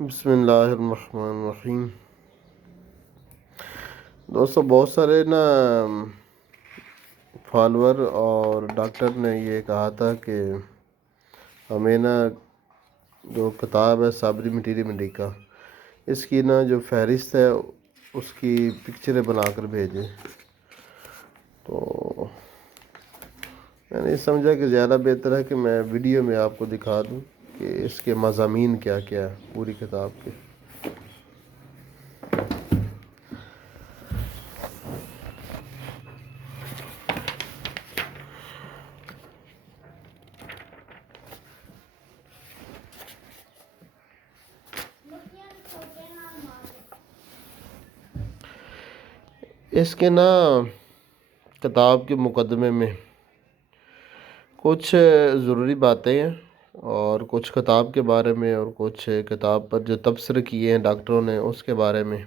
بسم اللہ الرحمن الرحیم۔ دوستو بہت سارے فالور اور ڈاکٹر نے یہ کہا تھا کہ ہمیں جو کتاب ہے صابری مٹیری منڈی کا، اس کی جو فہرست ہے اس کی پکچریں بنا کر بھیجیں۔ تو میں نے سمجھا کہ زیادہ بہتر ہے کہ میں ویڈیو میں آپ کو دکھا دوں کہ اس کے مضامین کیا کیا ہے پوری کتاب کے۔ اس کے کتاب کے مقدمے میں کچھ ضروری باتیں ہیں، اور کچھ کتاب کے بارے میں، اور کچھ کتاب پر جو تبصرے کیے ہیں ڈاکٹروں نے اس کے بارے میں،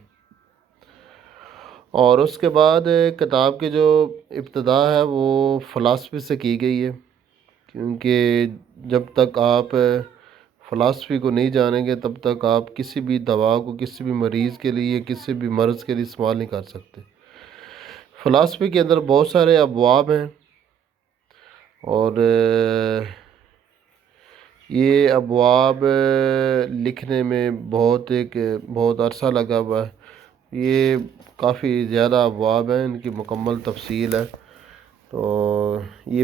اور اس کے بعد کتاب کی جو ابتدا ہے وہ فلاسفی سے کی گئی ہے، کیونکہ جب تک آپ فلاسفی کو نہیں جانیں گے تب تک آپ کسی بھی دوا کو کسی بھی مریض کے لیے، کسی بھی مرض کے لیے استعمال نہیں کر سکتے۔ فلاسفی کے اندر بہت سارے ابواب ہیں، اور یہ ابواب لکھنے میں بہت عرصہ لگا ہوا ہے۔ یہ کافی زیادہ ابواب ہیں، ان کی مکمل تفصیل ہے۔ تو یہ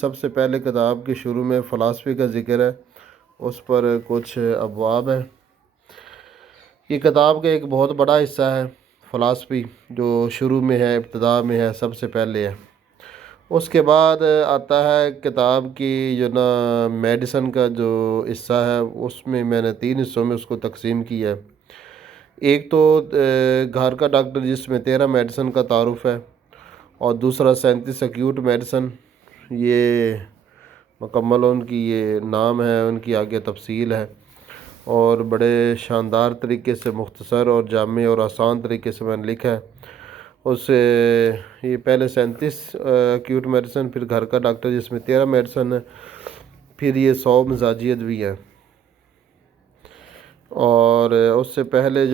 سب سے پہلے کتاب کے شروع میں فلاسفی کا ذکر ہے، اس پر کچھ ابواب ہیں۔ یہ کتاب کا ایک بہت بڑا حصہ ہے فلاسفی، جو شروع میں ہے، ابتدا میں ہے، سب سے پہلے ہے۔ اس کے بعد آتا ہے کتاب کی میڈیسن کا جو حصہ ہے، اس میں نے 3 حصوں میں اس کو تقسیم کیا ہے۔ ایک تو گھر کا ڈاکٹر، جس میں 13 میڈیسن کا تعارف ہے، اور دوسرا 37 ایکیوٹ میڈیسن۔ یہ مکمل ان کی یہ نام ہے، ان کی آگے تفصیل ہے، اور بڑے شاندار طریقے سے، مختصر اور جامع اور آسان طریقے سے میں نے لکھا ہے۔ یہ پہلے 37 ایکیوٹ میڈیسن، پھر گھر کا ڈاکٹر جس میں 13 میڈیسن ہے، پھر یہ 100 مزاجیت بھی ہے۔ اور اس سے پہلے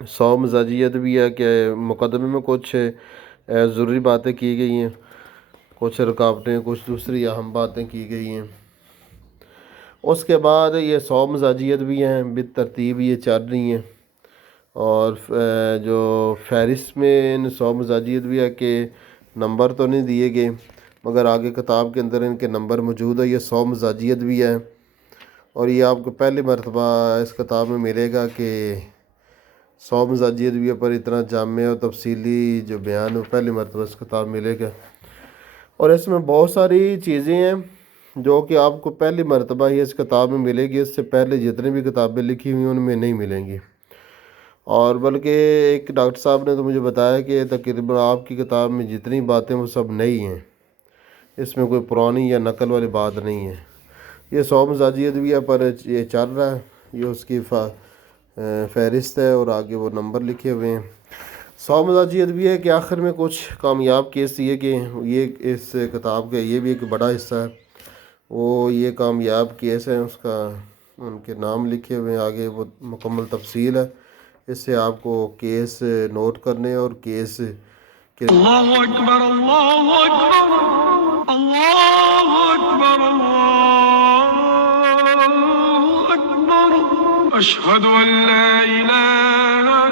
100 مزاجیت بھی ہے کہ مقدمے میں کچھ ضروری باتیں کی گئی ہیں، کچھ رکاوٹیں، کچھ دوسری اہم باتیں کی گئی ہیں۔ اس کے بعد یہ 100 مزاجیت بھی ہیں، بالترتیب یہ چل رہی ہیں، اور جو فہرست میں ان 100 مزاجیت بھی ہے کہ نمبر تو نہیں دیے گئے، مگر آگے کتاب کے اندر ان کے نمبر موجود ہے۔ یہ 100 مزاجیت بھی ہے، اور یہ آپ کو پہلی مرتبہ اس کتاب میں ملے گا کہ 100 مزاجیت بھی پر اتنا جامع اور تفصیلی جو بیان ہے، پہلی مرتبہ اس کتاب میں ملے گا۔ اور اس میں بہت ساری چیزیں ہیں جو کہ آپ کو پہلی مرتبہ ہی اس کتاب میں ملے گی، اس سے پہلے جتنی بھی کتابیں لکھی ہوئی ہیں ان میں نہیں ملیں گی۔ اور بلکہ ایک ڈاکٹر صاحب نے تو مجھے بتایا کہ تقریباً آپ کی کتاب میں جتنی باتیں وہ سب نئی ہیں، اس میں کوئی پرانی یا نقل والی بات نہیں ہے۔ یہ 100 مزاجیت بھی ہے پر یہ چل رہا ہے، یہ اس کی فہرست ہے، اور آگے وہ نمبر لکھے ہوئے ہیں۔ 100 مزاجیت بھی ہے کہ آخر میں کچھ کامیاب کیس یہ کہ یہ اس کتاب کا یہ بھی ایک بڑا حصہ ہے، وہ یہ کامیاب کیس ہیں، اس کا ان کے نام لکھے ہوئے ہیں، آگے وہ مکمل تفصیل ہے۔ اس سے آپ کو کیس نوٹ کرنے اور کیس کے اللہ اکبر، اللہ اکبر، اللہ اکبر، اللہ اکبر، اشہد ان لا الہ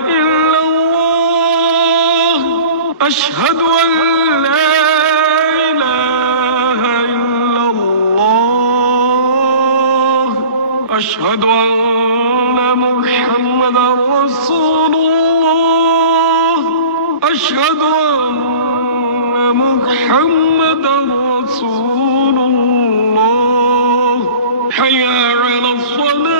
الا اللہ، اشہد ان لا الہ الا اللہ، اشہد ان محمد رسول اللہ، اشہد ان محمد رسول اللہ، حی علی الصلاة،